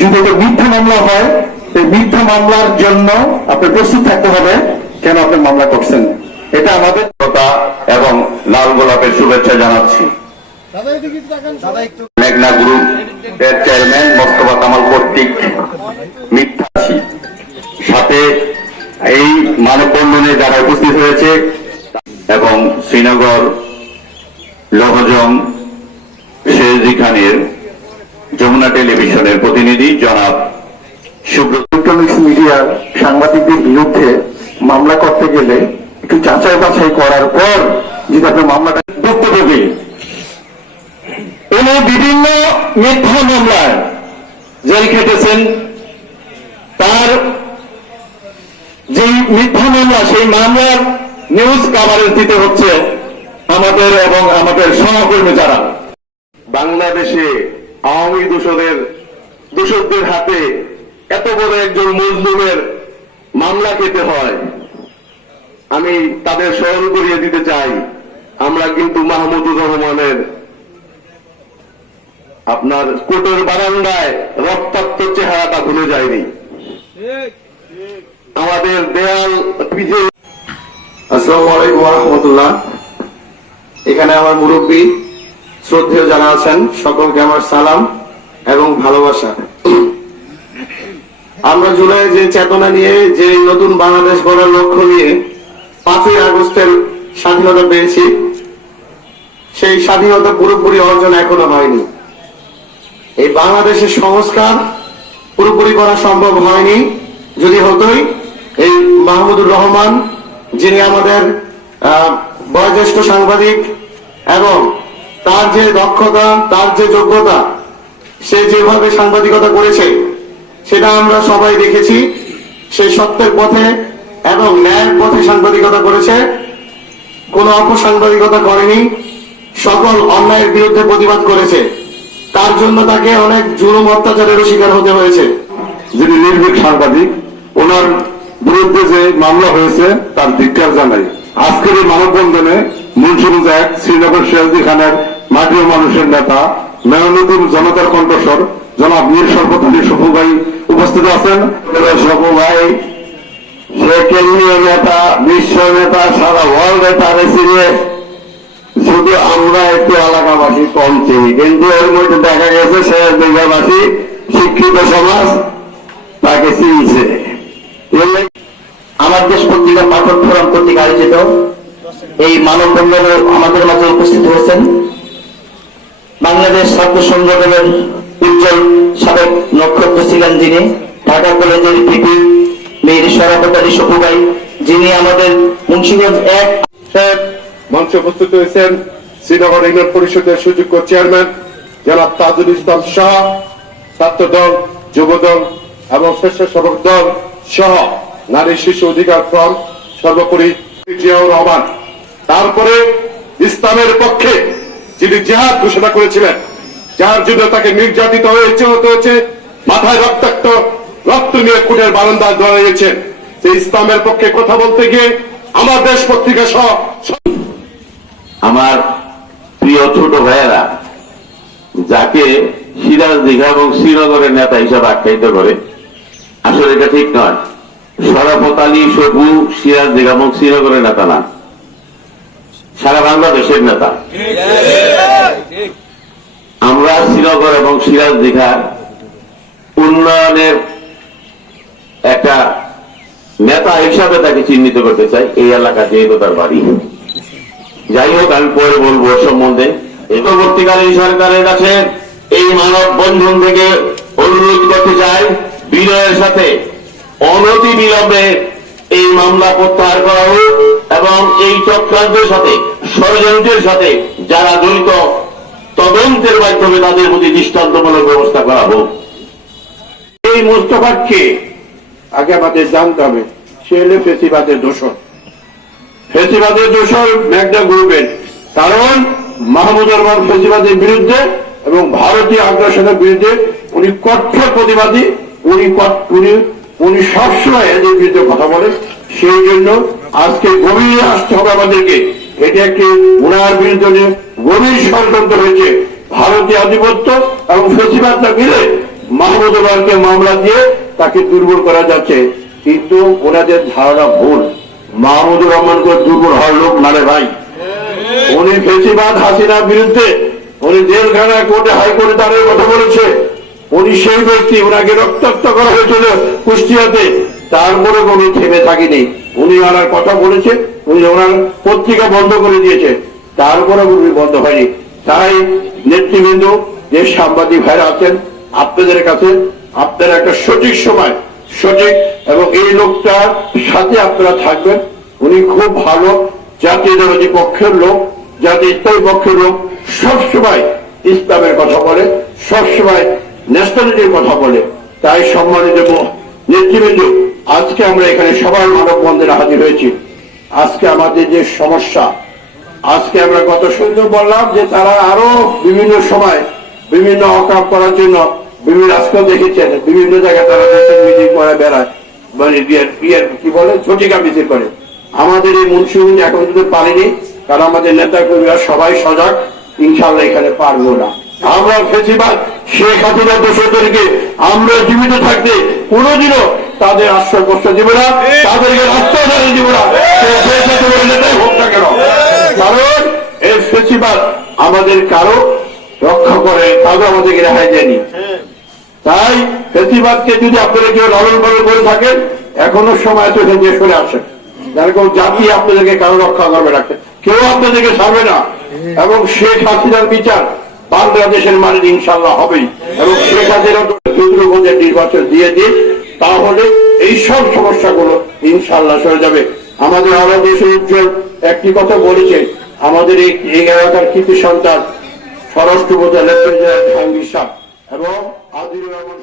যদি মিথ্যা মামলা হয় এই মিথ্যা মামলার জন্য আপনি প্রস্তুত থাকতে হবে কেন আপনি মামলা করছেন। এটা আমাদের এবং লাল গোলাপের শুভেচ্ছা জানাচ্ছি। মেঘনা গ্রুপ এর চেয়ারম্যান মোস্তফা কামাল কর্তৃক মিথ্যাসী সাথে এই মানববন্ধনে যারা উপস্থিত হয়েছে এবং শ্রীনগর লহজং শেরজি খানের টেলিভিশনের প্রতিনিধি জনাব সুব্রত ইলেকট্রনিক্স মিডিয়ার সাংবাদিকদের বিরুদ্ধে মামলা করতে গেলে একটু যাচাই বাছাই করার পর যদি আপনি মামলাটা বক্তব্যে উনি বিভিন্ন মিথ্যা মামলায় জেল খেটেছেন। তার যে মিথ্যা মামলা সেই মামলার নিউজ কাভারেজ দিতে হচ্ছে আমাদের এবং আমাদের সহকর্মী যারা। বাংলাদেশে আওয়ামী দূষণের দূষকদের হাতে এত বড় একজন মজলুমের মামলা খেতে হয়। আমি তাদের স্মরণ করিয়ে দিতে চাই। আমরা কিন্তু মাহমুদুর রহমানের আপনার কোর্টের বারান্দায় রক্তাক্ত চেহারাটা ভুলে যায়নি আমাদের দেয়াল আসসালামু আলাইকুম রহমতুল্লাহ এখানে আমার মুরব্বী, শ্রদ্ধেয় যারা আছেন, সকলকে আমার সালাম এবং ভালোবাসা। আমরা জুলাই যে চেতনা নিয়ে, যে নতুন বাংলাদেশ গড়ার লক্ষ্য নিয়ে পাঁচই আগস্টের স্বাধীনতা পেয়েছি, সেই স্বাধীনতা পুরোপুরি অর্জন এখনও হয়নি। এই বাংলাদেশের সংস্কার পুরোপুরি করা সম্ভব হয়নি। যদি হতোই, এই মাহমুদুর রহমান, যিনি আমাদের বয়োজ্যেষ্ঠ সাংবাদিক এবং তার যে দক্ষতা, তার যে যোগ্যতা, সে যেভাবে সাংবাদিকতা করেছে সেটা আমরা সবাই দেখেছি। সেই সত্যের পথে এবং ন্যায়ের পথে সাংবাদিকতা করেছে। কোনো অপসাংবাদিকতা করেনি। সকল অন্যায়ের বিরুদ্ধে প্রতিবাদ করেছে। তার জন্য তাকে অনেক জুলুম অত্যাচারেরও শিকার হতে হয়েছে। যিনি নির্ভীক সাংবাদিক, ওনার বিরুদ্ধে যে মামলা হয়েছে, তার ধিক্কার জানাই। আজকের এই মানববন্ধনে মুন্সিগঞ্জ এক শ্রীনগর সিরাজদি খানের মাটির মানুষের নেতা মেয়নতুল জনতার কণ্ঠস্বর, জনাব মীর শরফত আলী সফু ভাই উপস্থিত আছেন সফু ভাই, সে কেন্দ্রীয় নেতা, বিশ্ব নেতা, সারা ওয়ার্ল্ড নেতা রেসিডে শুধু আমরা একটু এলাকাবাসী কম চিনি। কিন্তু এর মধ্যে দেখা গেছে সে দুর্গাবাসী, শিক্ষিত সমাজ, তাকে চিনছে। আমার দেশ পত্রিকা পাঠক ফোরাম কর্তৃক আয়োজিত এই মানববন্ধনে আমাদের মাঝে উপস্থিত হয়েছেন বাংলাদেশ ছাত্র সংগঠনের উজ্জ্বল সাবেক নক্ষত্র ছিলেন যিনি। ঢাকা কলেজের পিপি যিনি আমাদের মুন্সিগঞ্জ এক মঞ্চে উপস্থিত হয়েছেন শ্রীনগর ইউনিয়ন পরিষদের সুযোগ্য চেয়ারম্যান জনাব তাজুল ইসলাম শাহ ছাত্র দল যুব দল এবং স্বেচ্ছাসেবক দল সহ নারী শিশু অধিকার ফ্রন্ট সর্বোপরি জিয়াউর রহমান। তারপরে ইসলামের পক্ষে যিনি জেহাদ ঘোষণা করেছিলেন যার জন্য তাকে নির্যাতিত হয়েছে হতে হয়েছে, মাথায় রক্তাক্ত, রক্ত নিয়ে কুটের বারান্দায় দাঁড়িয়েছেন সেই ইসলামের পক্ষে কথা বলতে গিয়ে আমার দেশ পত্রিকা সহ আমার প্রিয় ছোট ভাইয়েরা, যাকে সিরাজ দীঘা এবং শ্রীনগরের নেতা হিসাবে আখ্যায়িত করে, আসলে এটা ঠিক নয়। শরাফত আলী সবু সিরাজ দীঘা এবং শ্রীনগরের নেতা না, সারা বাংলাদেশের নেতা। শ্রীনগর এবং সিরাজ দীঘার উন্নয়নের একটা নেতা হিসাবে তাকে চিহ্নিত করতে চাই। এই এলাকা যেহেতু তার বাড়ি। যাই হোক, আমি পরে বলব সম্বন্ধে। পরবর্তীকালীন সরকারের কাছে এই মানব বন্ধন থেকে অনুরোধ করতে চাই, বিনয়ের সাথে অনতি বিলম্বে এই মামলা প্রত্যাহার করা হোক এবং এই চক্রান্তের সাথে, ষড়যন্ত্রের সাথে যারা জড়িত তদন্তের মাধ্যমে তাদের প্রতি দৃষ্টান্তমূলক ব্যবস্থা করা হোক। এই মোস্তফাকে আগে আমাদের জানতে হবে, সে হলে ফেসিবাদের দোষর। ফেসিবাদের দোষর ম্যাগনা গ্রুপের কারণ মাহমুদ রহমান ফেসিবাদের বিরুদ্ধে এবং ভারতীয় আগ্রাসনের বিরুদ্ধে উনি কঠোর প্রতিবাদী, উনি উনি উনি সবসময় এদের বিরুদ্ধে কথা বলেন। সেই জন্য আজকে গভীর আসতে হবে আমাদেরকে। এটা একটি উনার বিরুদ্ধে গভীর ষড়যন্ত্র হয়েছে। ভারতীয় আধিপত্য এবং ফেসিবাদটা মিলে মাহমুদুর রহমানকে মামলা দিয়ে তাকে দুর্বল করা যাচ্ছে। কিন্তু ওনাদের ধারণা ভুল। মাহমুদুর রহমানকে দুর্বল হওয়ার লোক না রে ভাই। উনি ফেসিবাদ হাসিনার বিরুদ্ধে উনি জেলখানা কোর্টে হাইকোর্টে দাঁড়িয়ে কথা বলেছে। উনি সেই ব্যক্তি ওনাকে রক্তাক্ত করা হয়েছিল কুষ্টিয়াতে। তারপরে উনি থেমে থাকেনি। উনি ওনার কথা বলেছে উনি ওনার পত্রিকা বন্ধ করে দিয়েছে। তারপরে বন্ধ হয়নি। তাই নেতৃবৃন্দ, যে সাংবাদিক ভাইরা আছেন, আপনাদের কাছে আপনারা একটা সঠিক সময়, সঠিক এবং এই লোকটার সাথে আপনারা থাকবেন। উনি খুব ভালো জাতীয়তাবাদী পক্ষের লোক, জাতীয় ইসলামী পক্ষের লোক। সবসময় ইসলামের কথা বলে সবসময় ন্যাশনালিটির কথা বলে। তাই সম্মানিত নেতৃবৃন্দ, আজকে আমরা এখানে সবার মানব বন্ধনে হাজির হয়েছি। আজকে আমাদের যে সমস্যা, আজকে আমরা গত সুন্দর বললাম যে তারা আরও বিভিন্ন সময় বিভিন্ন অকাপ করার জন্য বিভিন্ন আজকেও দেখেছেন, বিভিন্ন জায়গায় তারা বেড়ায় মানে কি বলে, ঝটিকা মিছিল করে। আমাদের এই মুন্সিগঞ্জ এখন কিন্তু পারিনি, কারণ আমাদের নেতা কর্মীরা সবাই সজাগ ইনশাল্লাহ এখানে পারব না। আমরা ফেসিবাদ, শেখ হাসিনা দোষদেরকে আমরা জীবিত থাকতে কোনোদিনও তাদের আশ্রয় কষ্ট দিব না তাদেরকে রাস্তায় দাঁড়িয়ে দিব না সে যে জাতীয় নেতাই হোক না কেন। কারণ এই ফেসিবাদ আমাদের কারও রক্ষা করে কারও আমাদেরকে রেহাই দেয়নি। তাই ফেসিবাদকে যদি আপনারা কেউ লালন পালন করে থাকেন এখনও সময় আছে এখান দিয়ে সরে আসেন। যার কোন জাতি আপনাদেরকে কারও রক্ষা করবে না। কেউ আপনাদেরকে ছাড়বে না। এবং শেখ হাসিনার বিচার বাংলাদেশের মানে ইনশাল্লাহ হবেই। এবং শেখ হাসিনা চন্দ্রগঞ্জের নির্বাচন দিয়ে দিন। তাহলে এই সব সমস্যাগুলো ইনশাল্লাহ সরে যাবে। আমাদের আরও দেশে উজ্জ্বল একটি কথা বলেছে, আমাদের এই এলাকার কৃতি সন্তান স্বরাষ্ট্র লেফটেন্যান্ট জাহাঙ্গীর সাহ এবং আদিল রহমান